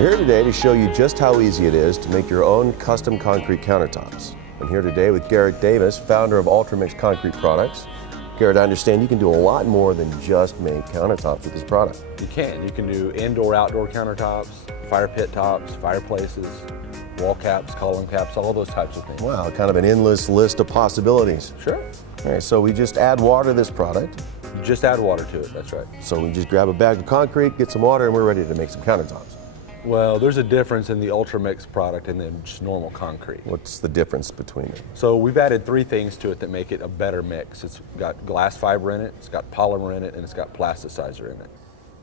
We're here today to show you just how easy it is to make your own custom concrete countertops. I'm here today with Garrett Davis, founder of Ultramix Concrete Products. Garrett, I understand you can do a lot more than just make countertops with this product. You can. You can do indoor, outdoor countertops, fire pit tops, fireplaces, wall caps, column caps, all those types of things. Wow, kind of an endless list of possibilities. Sure. All right, so we just add water to this product. Just add water to it, that's right. So we just grab a bag of concrete, get some water, and we're ready to make some countertops. Well, there's a difference in the Ultramix product and then just normal concrete. What's the difference between them? So we've added three things to it that make it a better mix. It's got glass fiber in it, it's got polymer in it, and it's got plasticizer in it.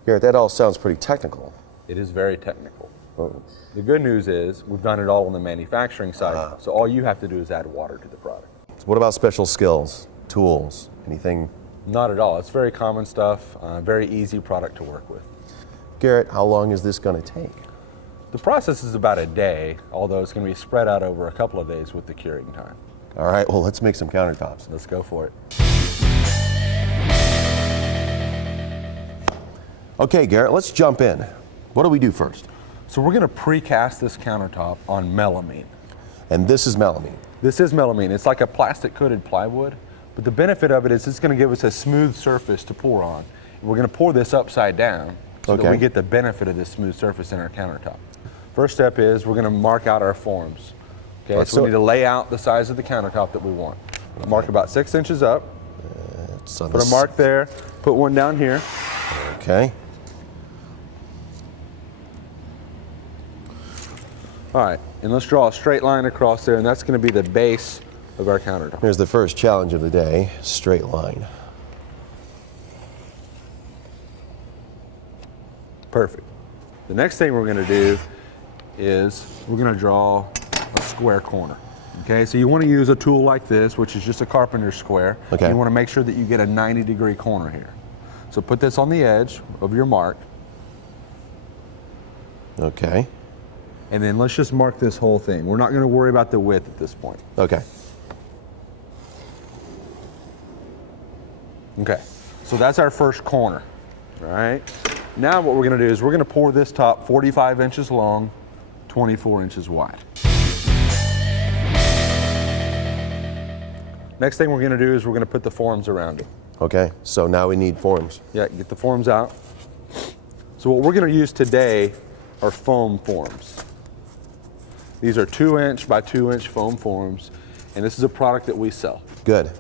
Garrett, that all sounds pretty technical. It is very technical. Oh. The good news is we've done it all on the manufacturing side, so all you have to do is add water to the product. So what about special skills, tools, anything? Not at all. It's very common stuff, very easy product to work with. Garrett, how long is this going to take? The process is about a day, although it's going to be spread out over a couple of days with the curing time. All right, well, let's make some countertops. Let's go for it. Okay, Garrett, let's jump in. What do we do first? So we're going to precast this countertop on melamine. And this is melamine. This is melamine. It's like a plastic coated plywood, but the benefit of it is it's going to give us a smooth surface to pour on. We're going to pour this upside down so that we get the benefit of this smooth surface in our countertop. First step is we're going to mark out our forms. Okay, so we need to lay out the size of the countertop that we want. Mark about 6 inches up. Put a mark there. Put one down here. Okay. All right, and let's draw a straight line across there, and that's going to be the base of our countertop. Here's the first challenge of the day, straight line. Perfect. The next thing we're going to do is we're going to draw a square corner. Okay, so you want to use a tool like this, which is just a carpenter's square. Okay. You want to make sure that you get a 90-degree corner here. So put this on the edge of your mark. Okay. And then let's just mark this whole thing. We're not going to worry about the width at this point. Okay. Okay, so that's our first corner. All right. Now what we're going to do is we're going to pour this top 45 inches long, 24 inches wide. Next thing we're going to do is we're going to put the forms around it. Okay, so now we need forms. Yeah, get the forms out. So what we're going to use today are foam forms. These are 2-inch by 2-inch foam forms, and this is a product that we sell. Good.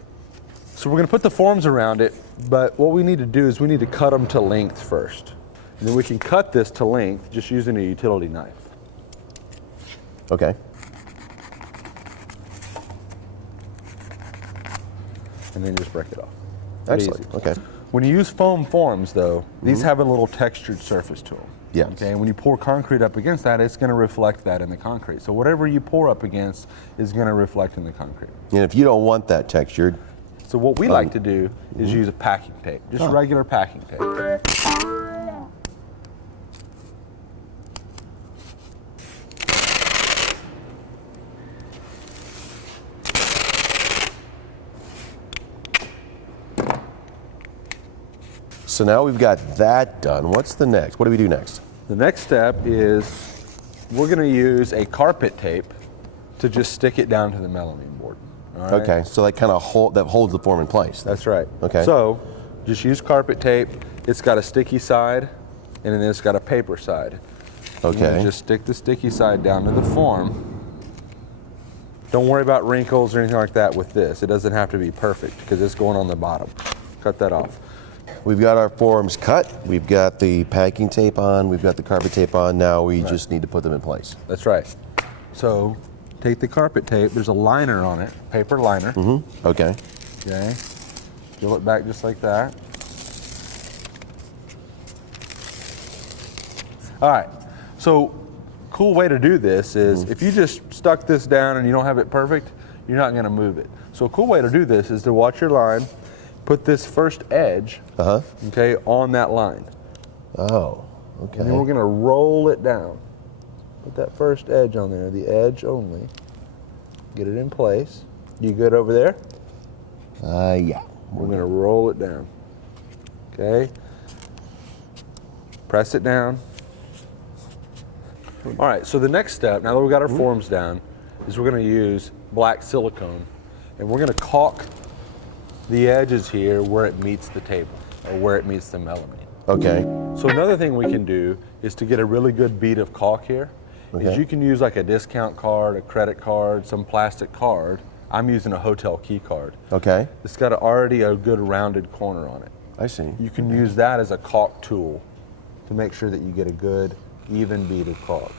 So we're going to put the forms around it, but what we need to do is we need to cut them to length first. And then we can cut this to length just using a utility knife. Okay. And then just break it off. Excellent. Easy. Okay. When you use foam forms, though, these have a little textured surface to them. Yes. Okay, and when you pour concrete up against that, it's going to reflect that in the concrete. So whatever you pour up against is going to reflect in the concrete. And if you don't want that textured, so what we like to do is use a packing tape, just regular packing tape. so now we've got that done. What's the next? What do we do next? The next step is we're going to use a carpet tape to just stick it down to the melamine board. All right? Okay, so that kind of holds the form in place. That's right. Okay. So just use carpet tape. It's got a sticky side, and then it's got a paper side. Okay. Just stick the sticky side down to the form. Don't worry about wrinkles or anything like that with this. It doesn't have to be perfect because it's going on the bottom. Cut that off. We've got our forms cut. We've got the packing tape on. We've got the carpet tape on. Now we just need to put them in place. That's right. So take the carpet tape. There's a liner on it, paper liner. Mm-hmm. Okay. Okay. Peel it back just like that. All right. So cool way to do this is if you just stuck this down and you don't have it perfect, you're not going to move it. So a cool way to do this is to watch your line, put this first edge, okay, on that line. Oh, okay. And then we're going to roll it down. Put that first edge on there, the edge only. Get it in place. You good over there? Yeah. We're going to roll it down. Okay. Press it down. All right, so the next step, now that we've got our forms down, is we're going to use black silicone, and we're going to caulk the edges here where it meets the table, or where it meets the melamine. Okay. So another thing we can do is to get a really good bead of caulk here, is you can use like a discount card, a credit card, some plastic card. I'm using a hotel key card. Okay. It's got already a good rounded corner on it. I see. You can use that as a caulk tool to make sure that you get a good, even bead of caulk.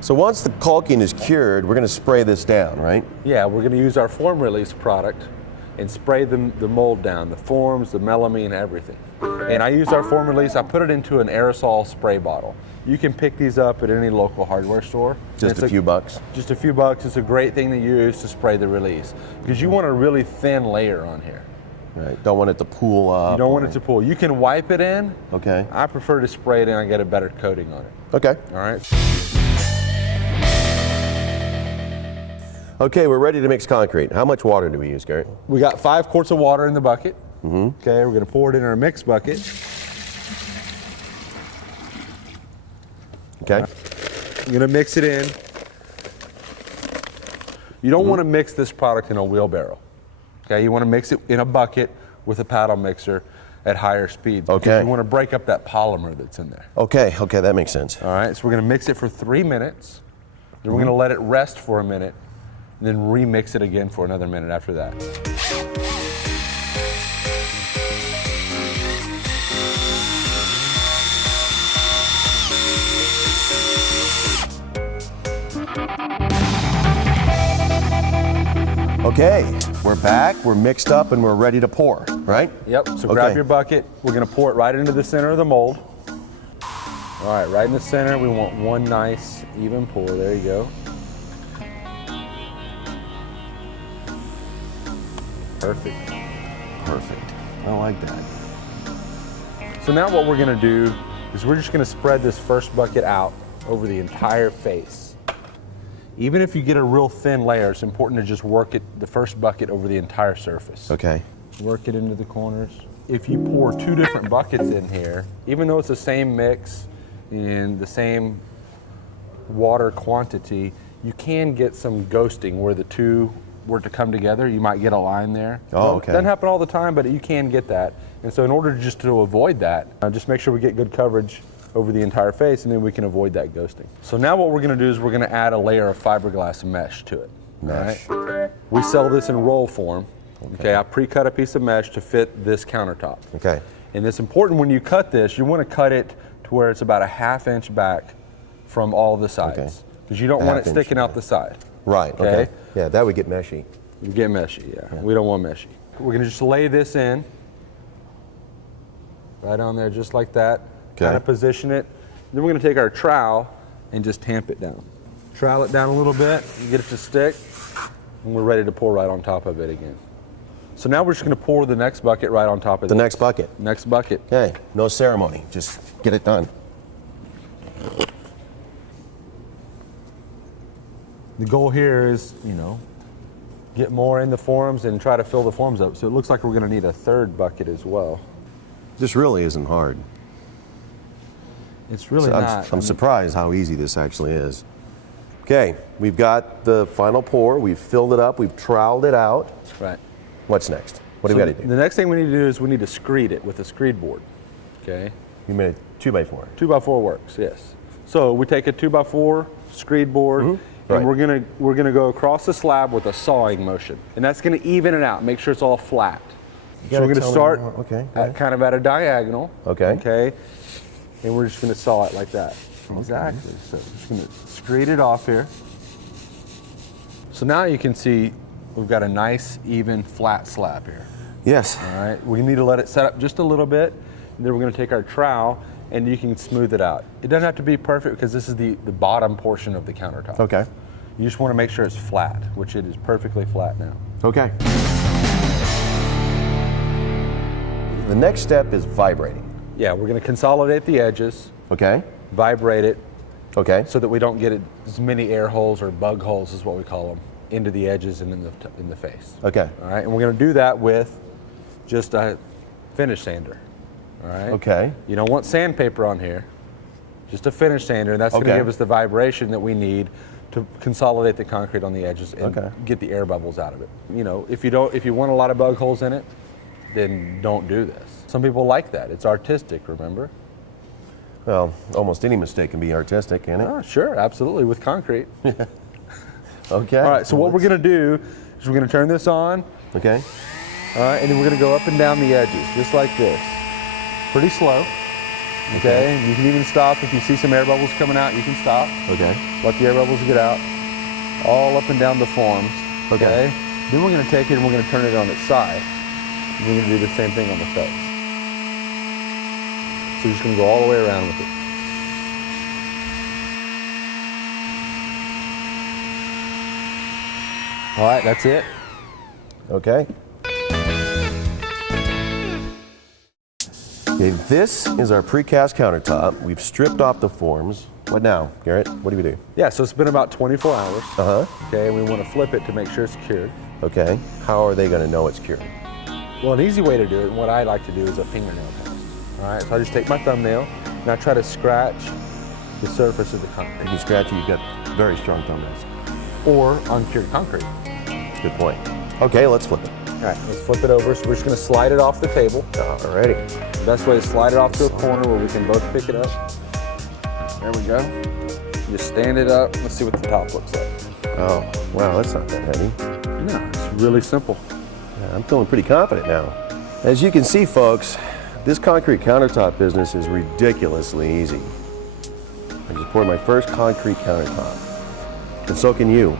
So once the caulking is cured, we're going to spray this down, right? Yeah, we're going to use our form release product and spray the mold down, the forms, the melamine, everything. And I use our form release, I put it into an aerosol spray bottle. You can pick these up at any local hardware store. Just a few bucks? Just a few bucks. It's a great thing to use to spray the release because you want a really thin layer on here. Right. Don't want it to pool up. You don't want it to pool. You can wipe it in. Okay. I prefer to spray it in. I get a better coating on it. Okay. All right. Okay, we're ready to mix concrete. How much water do we use, Garrett? We got 5 quarts of water in the bucket. Okay, we're going to pour it in our mix bucket. Okay. I'm going to mix it in. You don't want to mix this product in a wheelbarrow. Okay, you want to mix it in a bucket with a paddle mixer at higher speeds. Okay. You want to break up that polymer that's in there. Okay, that makes sense. All right, so we're going to mix it for 3 minutes. Then we're going to let it rest for a minute, and then remix it again for another minute after that. Okay, we're back, we're mixed up, and we're ready to pour, right? Yep, so grab your bucket. We're going to pour it right into the center of the mold. All right, right in the center, we want one nice, even pour. There you go. Perfect. Perfect. I like that. So now what we're going to do is we're just going to spread this first bucket out over the entire face. Even if you get a real thin layer, it's important to just work the first bucket over the entire surface. Okay. Work it into the corners. If you pour 2 different buckets in here, even though it's the same mix and the same water quantity, you can get some ghosting where the two were to come together. You might get a line there. Oh, okay. Doesn't happen all the time, but you can get that. And so in order just to avoid that, just make sure we get good coverage over the entire face, and then we can avoid that ghosting. So now what we're going to do is we're going to add a layer of fiberglass mesh to it. Mesh. All right? We sell this in roll form. Okay, I pre-cut a piece of mesh to fit this countertop. Okay. And it's important when you cut this, you want to cut it to where it's about a 1/2 inch back from all the sides. Because you don't want it sticking out the side. Right, okay. Yeah, that would get meshy. You get meshy, yeah. We don't want meshy. We're going to just lay this in. Right on there, just like that. Okay. Kind of position it. Then we're going to take our trowel and just tamp it down. Trowel it down a little bit, and get it to stick, and we're ready to pour right on top of it again. So now we're just going to pour the next bucket right on top of The next bucket. Next bucket. Okay, no ceremony, just get it done. The goal here is, get more in the forms and try to fill the forms up. So it looks like we're going to need a 3rd bucket as well. This really isn't hard. It's really not. I'm surprised how easy this actually is. Okay, we've got the final pour, we've filled it up, we've troweled it out. Right. What's next? What do we got to do? The next thing we need to do is we need to screed it with a screed board. Okay. You made a 2x4. 2x4 works, yes. So we take a 2x4 screed board, and Right. we're gonna go across the slab with a sawing motion, and that's gonna even it out, make sure it's all flat. So we're gonna start kind of at a diagonal. Okay. Okay. And we're just gonna saw it like that. Exactly. So we're just gonna screed it off here. So now you can see we've got a nice, even, flat slab here. Yes. All right. We need to let it set up just a little bit. And then we're going to take our trowel and you can smooth it out. It doesn't have to be perfect because this is the bottom portion of the countertop. Okay. You just want to make sure it's flat, which it is perfectly flat now. Okay. The next step is vibrating. Yeah, we're going to consolidate the edges, Okay. vibrate it, Okay. so that we don't get as many air holes or bug holes is what we call them, into the edges and in the face. Okay. All right, and we're going to do that with just a finish sander. All right. Okay. You don't want sandpaper on here. just a finish sander, and that's going to Okay. give us the vibration that we need to consolidate the concrete on the edges and Okay. get the air bubbles out of it. You know, if you want a lot of bug holes in it, then don't do this. Some people like that. It's artistic, remember? Well, almost any mistake can be artistic, can't it? Oh, sure, absolutely, with concrete. Okay. All right, so what we're going to do is we're going to turn this on, Okay. all right, and then we're going to go up and down the edges, just like this. Pretty slow. Okay, you can even stop if you see some air bubbles coming out, you can stop. Okay. Let the air bubbles get out. All up and down the forms. Okay. Then we're going to take it and we're going to turn it on its side. And we're going to do the same thing on the face. So you're just going to go all the way around with it. All right, that's it. Okay. Okay, this is our precast countertop. We've stripped off the forms. What now, Garrett? What do we do? Yeah, so it's been about 24 hours. Uh-huh. Okay, and we want to flip it to make sure it's cured. Okay. How are they going to know it's cured? Well, an easy way to do it, and what I like to do, is a fingernail test. All right, so I just take my thumbnail and I try to scratch the surface of the If concrete. you scratch it, you've got very strong thumbnails. Or uncured concrete. Good point. Okay, let's flip it. All right, let's flip it over. So we're just going to slide it off the table. Alrighty. The best way is slide it off to a corner where we can both pick it up. There we go. Just stand it up. Let's see what the top looks like. Oh, wow, that's not that heavy. No, it's really simple. Yeah, I'm feeling pretty confident now. As you can see, folks, this concrete countertop business is ridiculously easy. I just poured my first concrete countertop, and so can you.